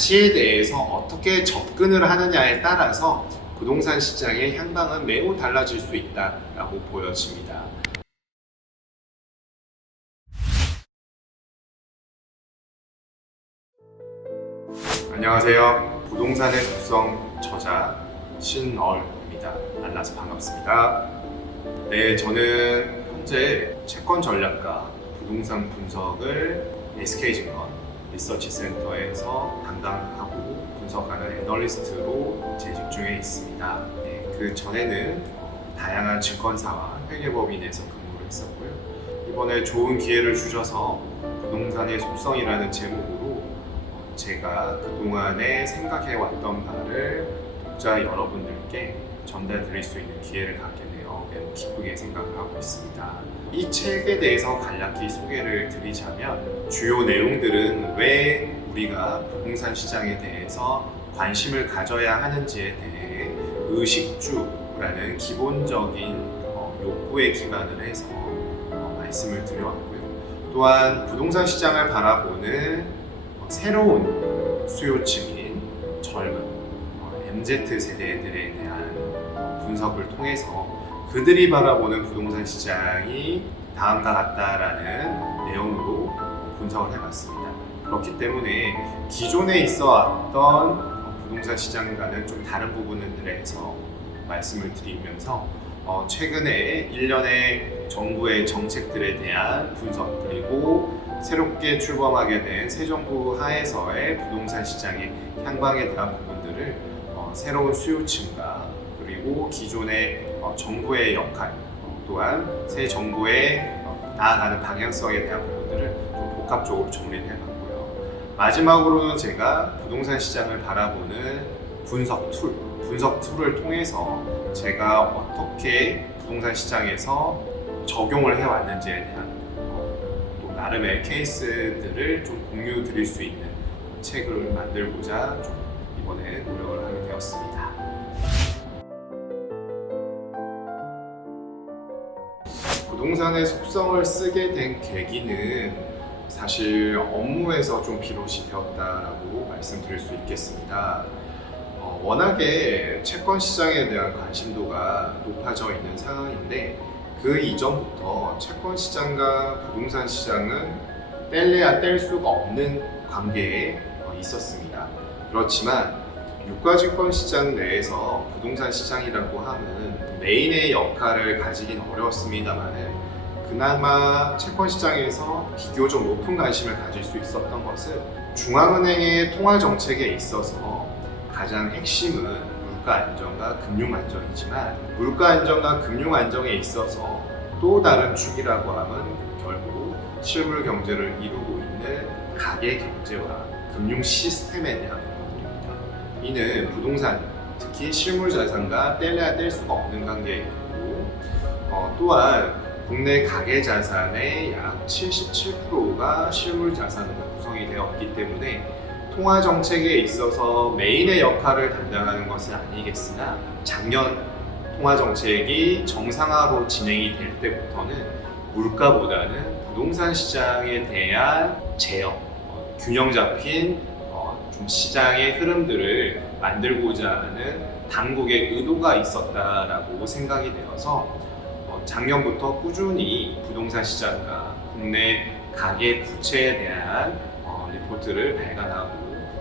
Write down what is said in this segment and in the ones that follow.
가치에 대해서 어떻게 접근을 하느냐에 따라서 부동산 시장의 향방은 매우 달라질 수 있다라고 보여집니다. 안녕하세요. 부동산의 속성 저자 신얼입니다. 만나서 반갑습니다. 네, 저는 현재 채권 전략과 부동산 분석을 SK증권 리서치 센터에서 담당하고 분석하는 애널리스트로 재직 중에 있습니다. 네, 그 전에는 다양한 증권사와 회계법인에서 근무를 했었고요. 이번에 좋은 기회를 주셔서 부동산의 속성이라는 제목으로 제가 그동안에 생각해왔던 바를 독자 여러분들께 전달 드릴 수 있는 기회를 갖게 되어 매우 기쁘게 생각을 하고 있습니다. 이 책에 대해서 간략히 소개를 드리자면 주요 내용들은 왜 우리가 부동산 시장에 대해서 관심을 가져야 하는지에 대해 의식주라는 기본적인 욕구에 기반을 해서 말씀을 드려왔고요. 또한 부동산 시장을 바라보는 새로운 수요층인 젊은 MZ세대들에 대한 분석을 통해서 그들이 바라보는 부동산 시장이 다음과 같다라는 내용으로 분석을 해봤습니다. 그렇기 때문에 기존에 있어 왔던 부동산 시장과는 좀 다른 부분들에서 말씀을 드리면서 최근에 일련의 정부의 정책들에 대한 분석, 그리고 새롭게 출범하게 된 새 정부 하에서의 부동산 시장의 향방에 대한 부분들을 새로운 수요층과 그리고 기존의 정부의 역할, 또한 새 정부의 나아가는 방향성에 대한 부분들을 좀 복합적으로 정리를 해봤고요. 마지막으로는 제가 부동산 시장을 바라보는 분석 툴을 통해서 제가 어떻게 부동산 시장에서 적용을 해왔는지에 대한 또 나름의 케이스들을 좀 공유 드릴 수 있는 책을 만들고자 좀 이번에 노력을 하게 되었습니다. 부동산의 속성을 쓰게 된 계기는 사실 업무에서 좀 비롯이 되었다라고 말씀드릴 수 있겠습니다. 워낙에 채권 시장에 대한 관심도가 높아져 있는 상황인데 그 이전부터 채권 시장과 부동산 시장은 뗄래야 뗄 수가 없는 관계에 있었습니다. 그렇지만 유가증권 시장 내에서 부동산 시장이라고 하면 메인의 역할을 가지긴 어려웠습니다만 그나마 채권 시장에서 비교적 높은 관심을 가질 수 있었던 것은 중앙은행의 통화 정책에 있어서 가장 핵심은 물가 안정과 금융 안정이지만 물가 안정과 금융 안정에 있어서 또 다른 축이라고 하면 결국 실물 경제를 이루고 있는 가계 경제와 금융 시스템에 대한 부분입니다. 이는 부동산, 특히 실물 자산과 뗄래야 뗄 수가 없는 관계에 있고 또한 국내 가계 자산의 약 77%가 실물 자산으로 구성이 되었기 때문에 통화 정책에 있어서 메인의 역할을 담당하는 것은 아니겠으나 작년 통화 정책이 정상화로 진행이 될 때부터는 물가보다는 부동산 시장에 대한 제어, 균형 잡힌 좀 시장의 흐름들을 만들고자 하는 당국의 의도가 있었다라고 생각이 되어서 작년부터 꾸준히 부동산 시장과 국내 가계 부채에 대한 리포트를 발간하고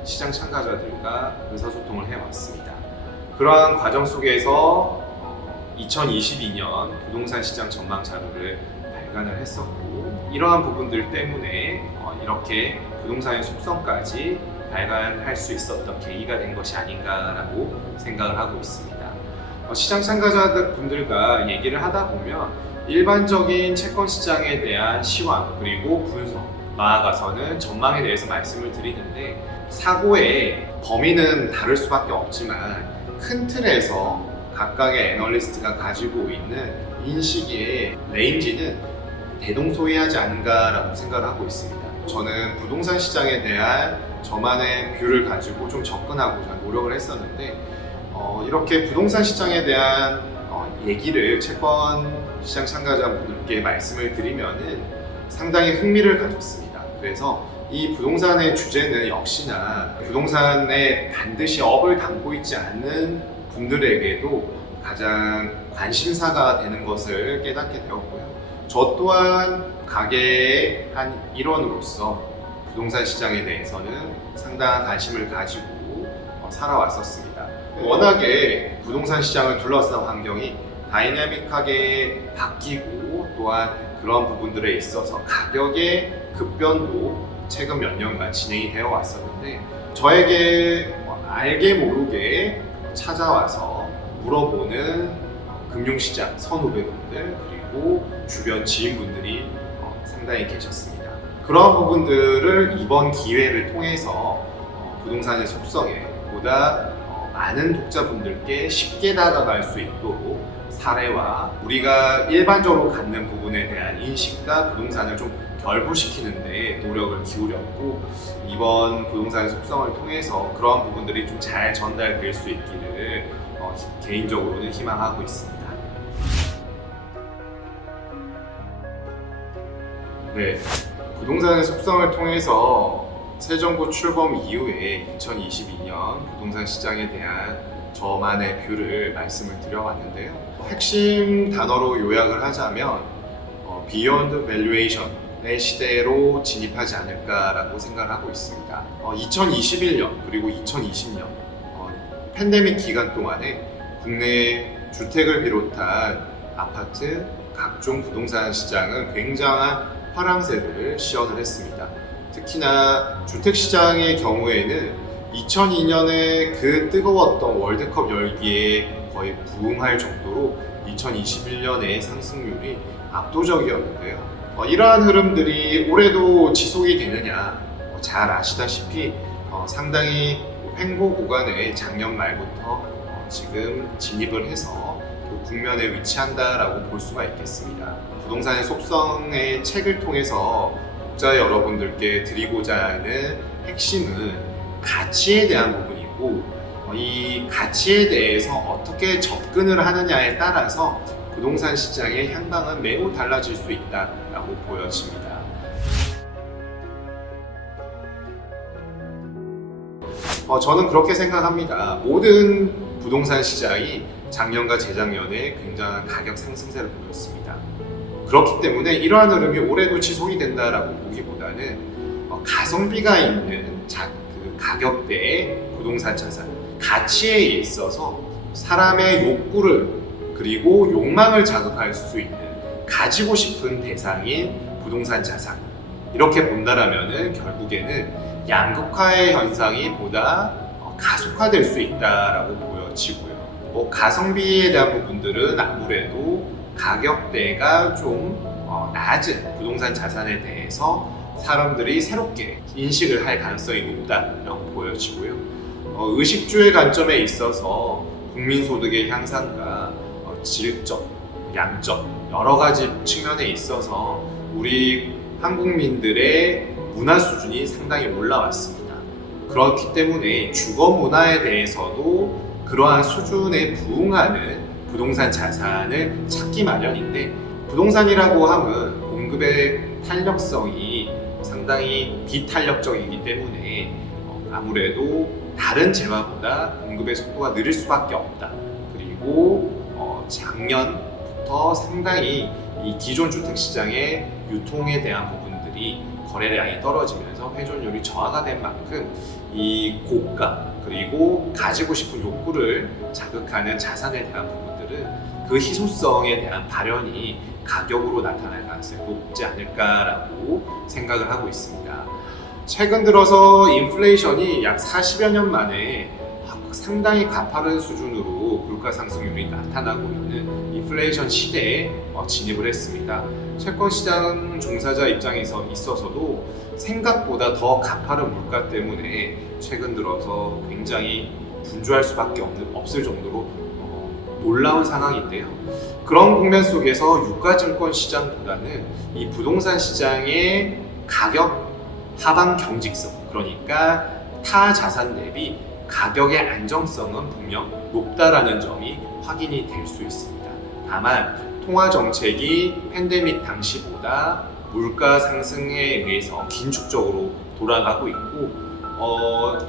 시장 참가자들과 의사소통을 해왔습니다. 그러한 과정 속에서 2022년 부동산 시장 전망 자료를 발간을 했었고 이러한 부분들 때문에 이렇게 부동산의 속성까지 발간할 수 있었던 계기가 된 것이 아닌가라고 생각을 하고 있습니다. 시장 참가자들 분들과 얘기를 하다 보면 일반적인 채권 시장에 대한 시황 그리고 분석, 나아가서는 전망에 대해서 말씀을 드리는데 사고의 범위는 다를 수밖에 없지만 큰 틀에서 각각의 애널리스트가 가지고 있는 인식의 레인지는 대동소이하지 않은가라고 생각을 하고 있습니다. 저는 부동산 시장에 대한 저만의 뷰를 가지고 좀 접근하고자 노력을 했었는데 이렇게 부동산 시장에 대한 얘기를 채권 시장 참가자분들께 말씀을 드리면은 상당히 흥미를 가졌습니다. 그래서 이 부동산의 주제는 역시나 부동산에 반드시 업을 담고 있지 않는 분들에게도 가장 관심사가 되는 것을 깨닫게 되었고요. 저 또한 가게의 한 일원으로서 부동산 시장에 대해서는 상당한 관심을 가지고 살아왔었습니다. 워낙에 부동산 시장을 둘러싼 환경이 다이내믹하게 바뀌고 또한 그런 부분들에 있어서 가격의 급변도 최근 몇 년간 진행이 되어 왔었는데 저에게 알게 모르게 찾아와서 물어보는 금융시장 선후배분들 그리고 주변 지인분들이 상당히 계셨습니다. 그런 부분들을 이번 기회를 통해서 부동산의 속성에 보다 많은 독자분들께 쉽게 다가갈 수 있도록 사례와 우리가 일반적으로 갖는 부분에 대한 인식과 부동산을 좀 결부시키는 데 노력을 기울였고 이번 부동산의 속성을 통해서 그런 부분들이 좀 잘 전달될 수 있기를 개인적으로는 희망하고 있습니다. 네, 부동산의 속성을 통해서 새 정부 출범 이후에 2022년 부동산 시장에 대한 저만의 뷰를 말씀을 드려왔는데요. 핵심 단어로 요약을 하자면 Beyond Valuation의 시대로 진입하지 않을까라고 생각을 하고 있습니다. 2021년 그리고 2020년 팬데믹 기간 동안에 국내 주택을 비롯한 아파트, 각종 부동산 시장은 굉장한 화랑세를 시연을 했습니다. 특히나 주택시장의 경우에는 2002년에 그 뜨거웠던 월드컵 열기에 거의 부응할 정도로 2021년의 상승률이 압도적이었는데요. 이러한 흐름들이 올해도 지속이 되느냐 잘 아시다시피 상당히 횡보 구간에 작년 말부터 지금 진입을 해서 그 국면에 위치한다라고 볼 수가 있겠습니다. 부동산의 속성의 책을 통해서 독자 여러분들께 드리고자 하는 핵심은 가치에 대한 부분이고 이 가치에 대해서 어떻게 접근을 하느냐에 따라서 부동산 시장의 향방은 매우 달라질 수 있다라고 보여집니다. 저는 그렇게 생각합니다. 모든 부동산 시장이 작년과 재작년에 굉장한 가격 상승세를 보였습니다. 그렇기 때문에 이러한 흐름이 올해도 지속이 된다라고 보기보다는 가성비가 있는 그 가격대의 부동산 자산, 가치에 있어서 사람의 욕구를 그리고 욕망을 자극할 수 있는 가지고 싶은 대상인 부동산 자산 이렇게 본다라면은 결국에는 양극화의 현상이 보다 가속화될 수 있다라고 보여지고요. 가성비에 대한 부분들은 아무래도 가격대가 좀 낮은 부동산 자산에 대해서 사람들이 새롭게 인식을 할 가능성이 높다라고 보여지고요. 의식주의 관점에 있어서 국민소득의 향상과 질적, 양적 여러 가지 측면에 있어서 우리 한국민들의 문화 수준이 상당히 올라왔습니다. 그렇기 때문에 주거 문화에 대해서도 그러한 수준에 부응하는 부동산 자산을 찾기 마련인데 부동산이라고 하면 공급의 탄력성이 상당히 비탄력적이기 때문에 아무래도 다른 재화보다 공급의 속도가 느릴 수밖에 없다. 그리고 작년부터 상당히 이 기존 주택시장의 유통에 대한 부분들이 거래량이 떨어지면서 회전율이 저하가 된 만큼 이 고가 그리고 가지고 싶은 욕구를 자극하는 자산에 대한 부분들은 그 희소성에 대한 발현이 가격으로 나타날 가능성이 높지 않을까라고 생각을 하고 있습니다. 최근 들어서 인플레이션이 약 40여 년 만에 상당히 가파른 수준으로 물가 상승률이 나타나고 있는 인플레이션 시대에 진입을 했습니다. 채권 시장 종사자 입장에서 있어서도 생각보다 더 가파른 물가 때문에 최근 들어서 굉장히 분주할 수밖에 없을 정도로 놀라운 상황인데요. 그런 국면 속에서 유가증권 시장보다는 이 부동산 시장의 가격 하방 경직성, 그러니까 타 자산 대비 가격의 안정성은 분명 높다라는 점이 확인이 될 수 있습니다. 다만 통화 정책이 팬데믹 당시보다 물가 상승에 의해서 긴축적으로 돌아가고 있고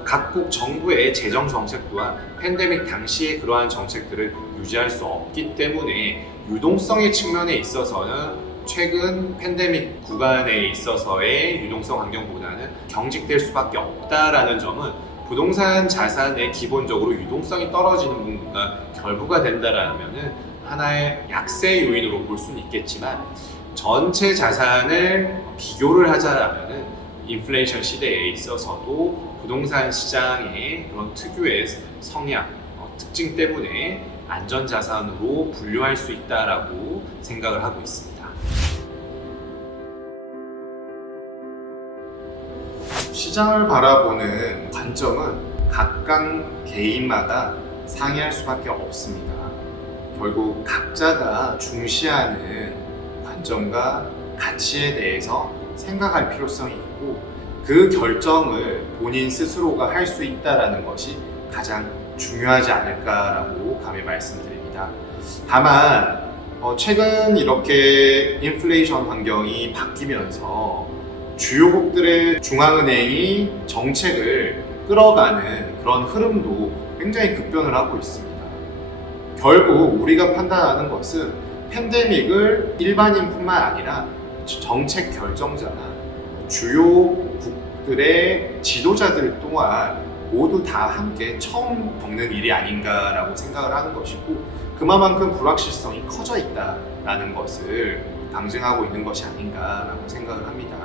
각국 정부의 재정 정책 또한 팬데믹 당시에 그러한 정책들을 유지할 수 없기 때문에 유동성의 측면에 있어서는 최근 팬데믹 구간에 있어서의 유동성 환경보다는 경직될 수밖에 없다라는 점은 부동산 자산의 기본적으로 유동성이 떨어지는 부분과 결부가 된다라면은 하나의 약세 요인으로 볼 수는 있겠지만 전체 자산을 비교를 하자라면은 인플레이션 시대에 있어서도 부동산 시장의 그런 특유의 성향, 특징 때문에 안전자산으로 분류할 수 있다라고 생각을 하고 있습니다. 시장을 바라보는 관점은 각각 개인마다 상이할 수밖에 없습니다. 결국 각자가 중시하는 관점과 가치에 대해서 생각할 필요성이 있고 그 결정을 본인 스스로가 할 수 있다는 것이 가장 중요하지 않을까라고 감히 말씀드립니다. 다만 최근 이렇게 인플레이션 환경이 바뀌면서 주요국들의 중앙은행이 정책을 끌어가는 그런 흐름도 굉장히 급변을 하고 있습니다. 결국 우리가 판단하는 것은 팬데믹을 일반인뿐만 아니라 정책 결정자나 주요 국들의 지도자들 또한 모두 다 함께 처음 겪는 일이 아닌가라고 생각을 하는 것이고 그만큼 불확실성이 커져 있다는 것을 방증하고 있는 것이 아닌가라고 생각을 합니다.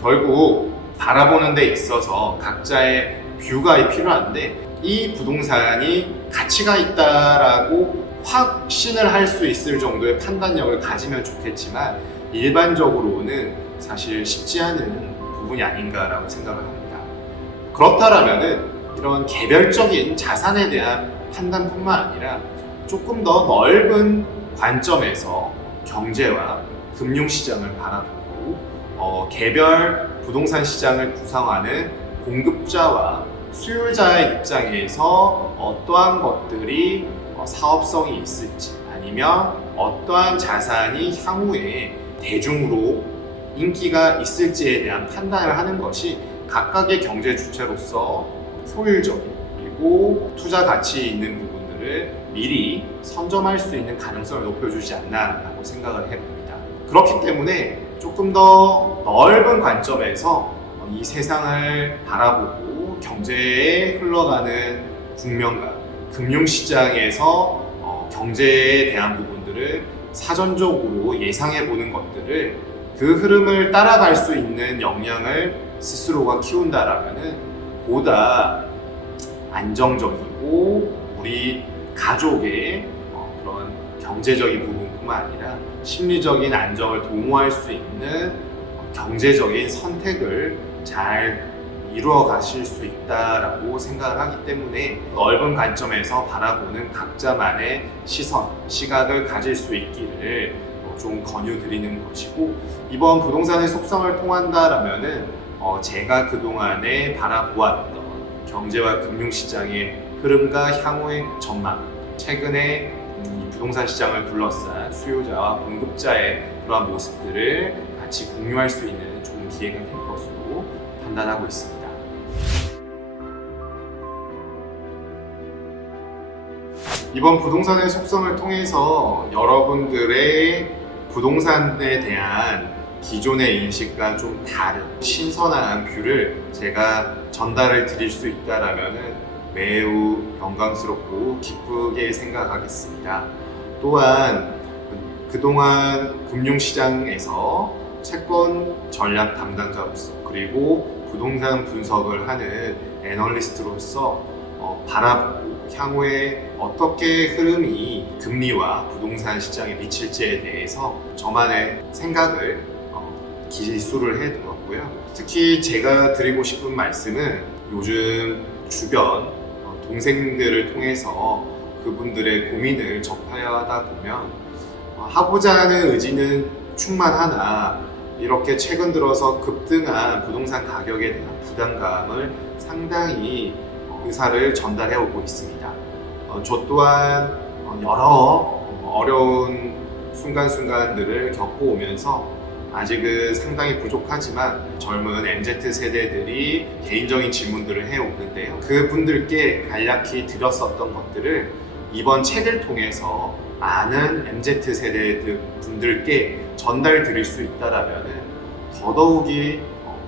결국 바라보는 데 있어서 각자의 뷰가 필요한데 이 부동산이 가치가 있다라고 확신을 할 수 있을 정도의 판단력을 가지면 좋겠지만 일반적으로는 사실 쉽지 않은 부분이 아닌가라고 생각을 합니다. 그렇다면은 이런 개별적인 자산에 대한 판단뿐만 아니라 조금 더 넓은 관점에서 경제와 금융시장을 바라보고 개별 부동산 시장을 구성하는 공급자와 수요자의 입장에서 어떠한 것들이 사업성이 있을지 아니면 어떠한 자산이 향후에 대중으로 인기가 있을지에 대한 판단을 하는 것이 각각의 경제 주체로서 효율적인 그리고 투자 가치 있는 부분들을 미리 선점할 수 있는 가능성을 높여주지 않나라고 생각을 해봅니다. 그렇기 때문에 조금 더 넓은 관점에서 이 세상을 바라보고 경제에 흘러가는 국면과 금융시장에서 경제에 대한 부분들을 사전적으로 예상해보는 것들을 그 흐름을 따라갈 수 있는 역량을 스스로가 키운다라면은 보다 안정적이고 우리 가족의 그런 경제적인 부분뿐만 아니라 심리적인 안정을 도모할 수 있는 경제적인 선택을 잘 이루어 가실 수 있다라고 생각을 하기 때문에 넓은 관점에서 바라보는 각자만의 시선, 시각을 가질 수 있기를 좀 권유드리는 것이고 이번 부동산의 속성을 통한다라면은 제가 그동안에 바라보았던 경제와 금융시장의 흐름과 향후의 전망, 최근에 부동산 시장을 둘러싼 수요자와 공급자의 그러한 모습들을 같이 공유할 수 있는 좋은 기회가 될 것으로 판단하고 있습니다. 이번 부동산의 속성을 통해서 여러분들의 부동산에 대한 기존의 인식과 좀 다른 신선한 뷰를 제가 전달을 드릴 수 있다면 매우 영광스럽고 기쁘게 생각하겠습니다. 또한 그동안 금융시장에서 채권 전략 담당자로서 그리고 부동산 분석을 하는 애널리스트로서 바라보고 향후에 어떻게 흐름이 금리와 부동산 시장에 미칠지에 대해서 저만의 생각을 기술을 해두었고요. 특히 제가 드리고 싶은 말씀은 요즘 주변 동생들을 통해서 그분들의 고민을 접하다 보면 하고자 하는 의지는 충만하나 이렇게 최근 들어서 급등한 부동산 가격에 대한 부담감을 상당히 의사를 전달해 오고 있습니다. 저 또한 여러 어려운 순간순간들을 겪어오면서 아직은 상당히 부족하지만 젊은 MZ 세대들이 개인적인 질문들을 해오는데요. 그분들께 간략히 드렸었던 것들을 이번 책을 통해서 많은 MZ 세대 분들께 전달 드릴 수 있다라면 더더욱이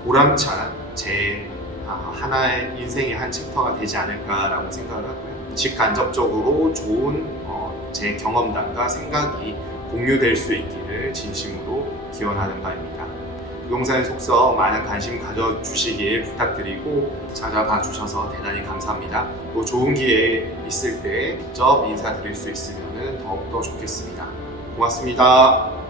보람찬 제 하나의 인생의 한 챕터가 되지 않을까라고 생각을 하고요. 직간접적으로 좋은 제 경험담과 생각이 공유될 수 있기를 진심으로 기원하는 바입니다. 부동산의 속성 많은 관심 가져주시길 부탁드리고 찾아봐 주셔서 대단히 감사합니다. 또 좋은 기회 있을 때 직접 인사드릴 수 있으면 더욱더 좋겠습니다. 고맙습니다.